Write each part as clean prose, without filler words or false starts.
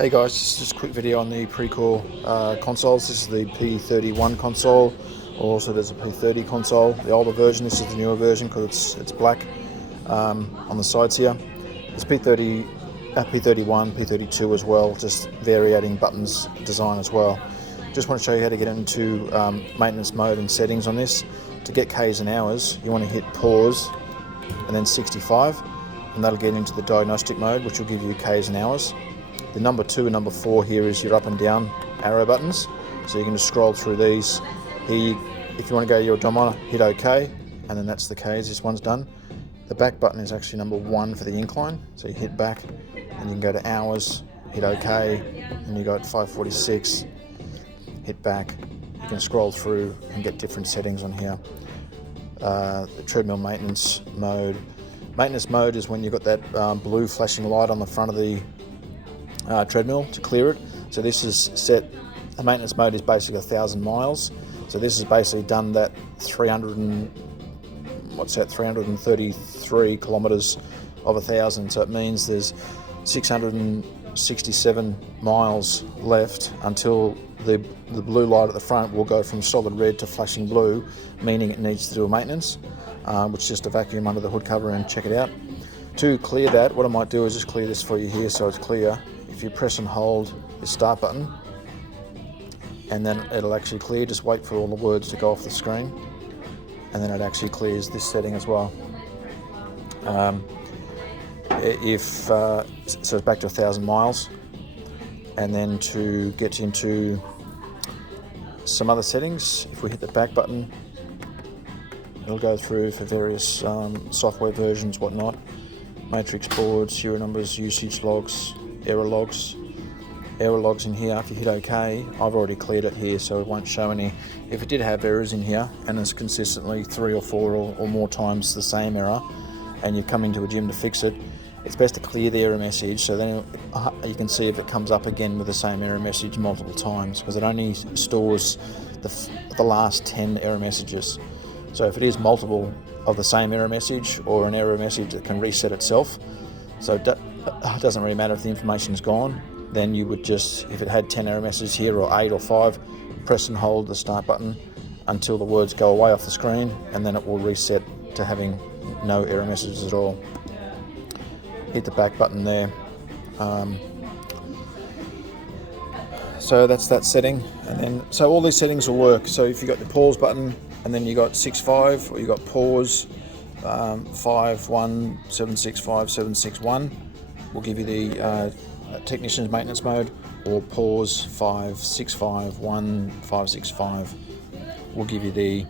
Hey guys, just a quick video on the Precor consoles. This is the P31 console, or also there's a P30 console. The older version, this is the newer version because it's black on the sides here. It's P30, P31, P32 as well, just varying buttons design as well. Just want to show you how to get into maintenance mode and settings on this. To get Ks and hours, you want to hit pause and then 65, and that'll get into the diagnostic mode, which will give you Ks and hours. The number 2 and number 4 here is your up and down arrow buttons, so you can just scroll through these. Here, if you want to go to your odometer, hit OK, and then that's the Ks. This one's done. The back button is actually number 1 for the incline, so you hit back, and you can go to hours, hit OK, and you got 546. Hit back. You can scroll through and get different settings on here. The treadmill maintenance mode. Maintenance mode is when you've got that blue flashing light on the front of the treadmill to clear it. So this is set, the maintenance mode is basically 1,000 miles. So this is basically done that 333 kilometers of 1,000. So it means there's 667 miles left until the blue light at the front will go from solid red to flashing blue, meaning it needs to do a maintenance, which is just a vacuum under the hood cover and check it out. To clear that, what I might do is just clear this for you here so it's clear. If you press and hold the start button, and then it'll actually clear. Just wait for all the words to go off the screen, and then it actually clears this setting as well. So it's back to 1,000 miles, and then to get into some other settings, if we hit the back button, it'll go through for various software versions, whatnot, matrix boards, serial numbers, usage logs, error logs in here. If you hit OK, I've already cleared it here, so it won't show any. If it did have errors in here, and it's consistently 3 or 4 or more times the same error, and you've come into a gym to fix it, it's best to clear the error message, so then you can see if it comes up again with the same error message multiple times, because it only stores the last 10 error messages. So if it is multiple of the same error message, or an error message that can reset itself, so it doesn't really matter if the information's gone, then you would just, if it had 10 error messages here, or 8 or 5, press and hold the start button until the words go away off the screen, and then it will reset to having no error messages at all. Hit the back button there. So that's that setting, and then so all these settings will work. So if you got the pause button, and then you got 6.5, or you got pause 5.1.765.761, will give you the technician's maintenance mode, or pause 5.651.565 will give you the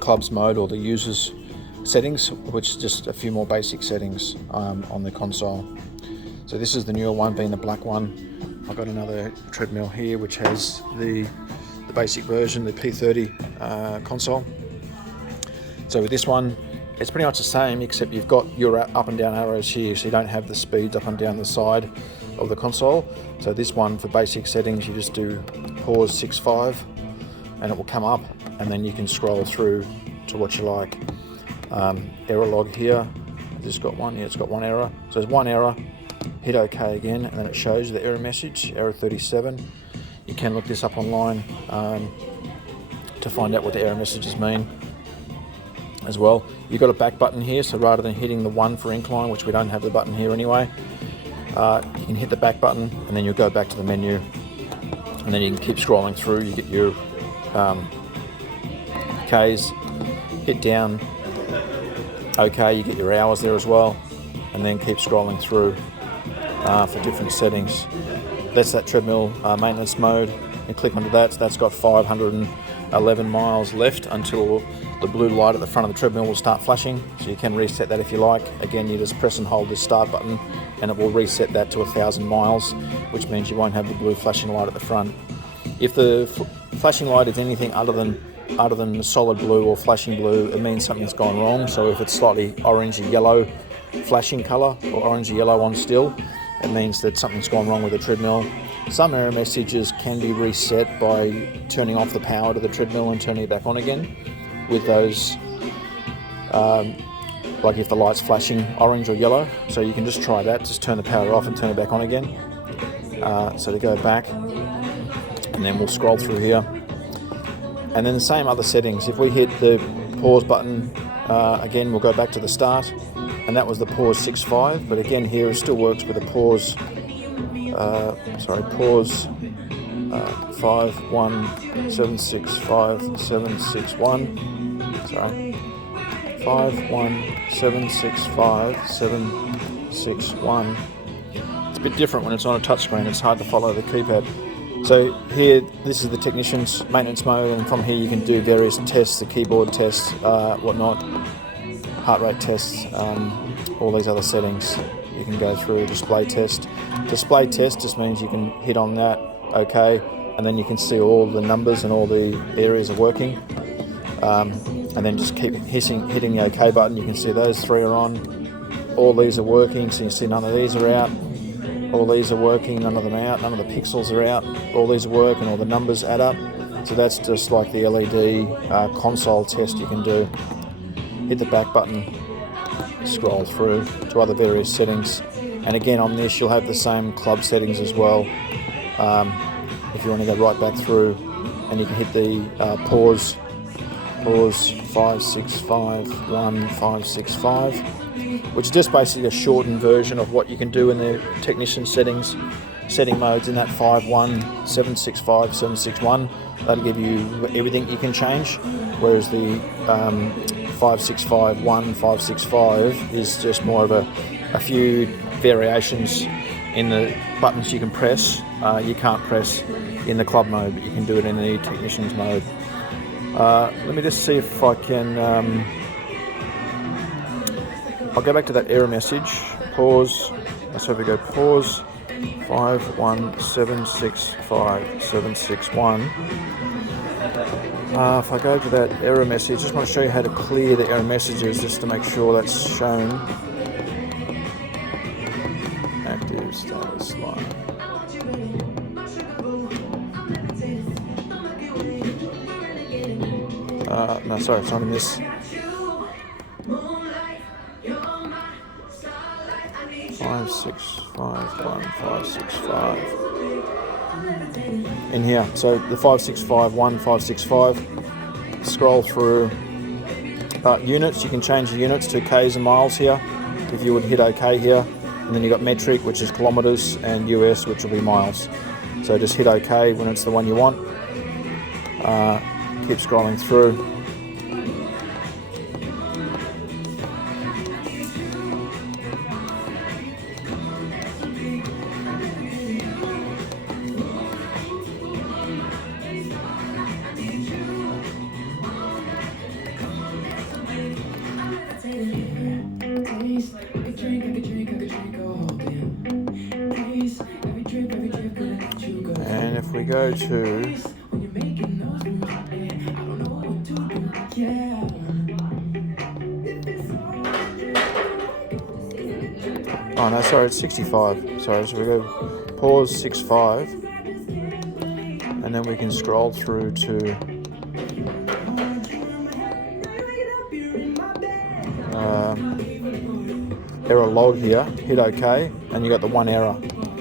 clubs mode, or the users settings, which is just a few more basic settings on the console. So this is the newer one, being the black one. I've got another treadmill here which has the basic version, the P30 console. So with this one, it's pretty much the same, except you've got your up and down arrows here, so you don't have the speeds up and down the side of the console. So this one, for basic settings, you just do pause 6.5, and it will come up, and then you can scroll through to what you like. Error log here, just got one. Yeah, it's got one error. So there's one error. Hit OK again, and then it shows you the error message, error 37. You can look this up online to find out what the error messages mean as well. You've got a back button here, so rather than hitting the 1 for incline, which we don't have the button here anyway, you can hit the back button, and then you'll go back to the menu, and then you can keep scrolling through. You get your Ks, hit down OK, you get your hours there as well, and then keep scrolling through for different settings. That's that treadmill maintenance mode. You click onto that. So that's got 511 miles left until the blue light at the front of the treadmill will start flashing. So you can reset that if you like. Again, you just press and hold this start button, and it will reset that to 1,000 miles, which means you won't have the blue flashing light at the front. If the flashing light is anything other than solid blue or flashing blue, it means something's gone wrong. So if it's slightly orangey yellow flashing colour, or orangey yellow on still, it means that something's gone wrong with the treadmill. Some error messages can be reset by turning off the power to the treadmill and turning it back on again with those like if the light's flashing orange or yellow. So you can just try that, just turn the power off and turn it back on again. So to go back, and then we'll scroll through here, and then the same other settings. If we hit the pause button again, we'll go back to the start, and that was the pause 6.5. But again, here it still works with a pause. Pause 51765 Sorry, 51765 It's a bit different when it's on a touchscreen. It's hard to follow the keypad. So here, this is the technician's maintenance mode, and from here you can do various tests, the keyboard tests, whatnot, heart rate tests, all these other settings. You can go through a display test. Display test just means you can hit on that, OK, and then you can see all the numbers and all the areas are working. And then just keep hitting the OK button. You can see those 3 are on. All these are working, so you see none of these are out. All these are working, none of them out. None of the pixels are out. All these work and all the numbers add up. So that's just like the LED console test you can do. Hit the back button, scroll through to other various settings. And again, on this you'll have the same club settings as well. If you want to go right back through, and you can hit the pause 565 which is just basically a shortened version of what you can do in the technician setting modes in that 51765 That'll give you everything you can change, whereas the 565 is just more of a few variations in the buttons you can press. You can't press in the club mode, but you can do it in the technician's mode. Let me just see if I can. I'll go back to that error message. Pause. So if we go pause 51765 if I go to that error message, just want to show you how to clear the error messages, just to make sure that's shown. Active status line. No, sorry, it's not in this. 565 in here. So the 565 scroll through units. You can change the units to Ks and miles here. If you would hit OK here, and then you've got metric, which is kilometers, and US, which will be miles. So just hit OK when it's the one you want. Keep scrolling through. And if we go to oh no, sorry, it's 65. Sorry, so we go pause 65, and then we can scroll through to error log here. Hit OK, and you got the one error.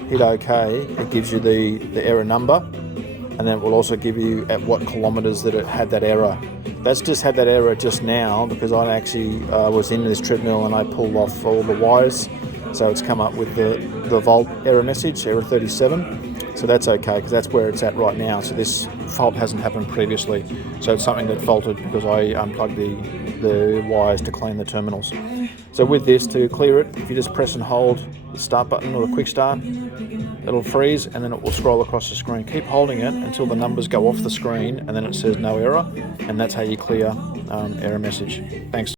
Hit OK, it gives you the error number, and then it will also give you at what kilometers that it had that error. That's just had that error just now because I actually was in this treadmill and I pulled off all the wires, so it's come up with the volt error message, error 37. So that's okay because that's where it's at right now. So this fault hasn't happened previously. So it's something that faulted because I unplugged the wires to clean the terminals. So with this, to clear it, if you just press and hold the start button or the quick start, it'll freeze and then it will scroll across the screen. Keep holding it until the numbers go off the screen and then it says no error, and that's how you clear error message. Thanks.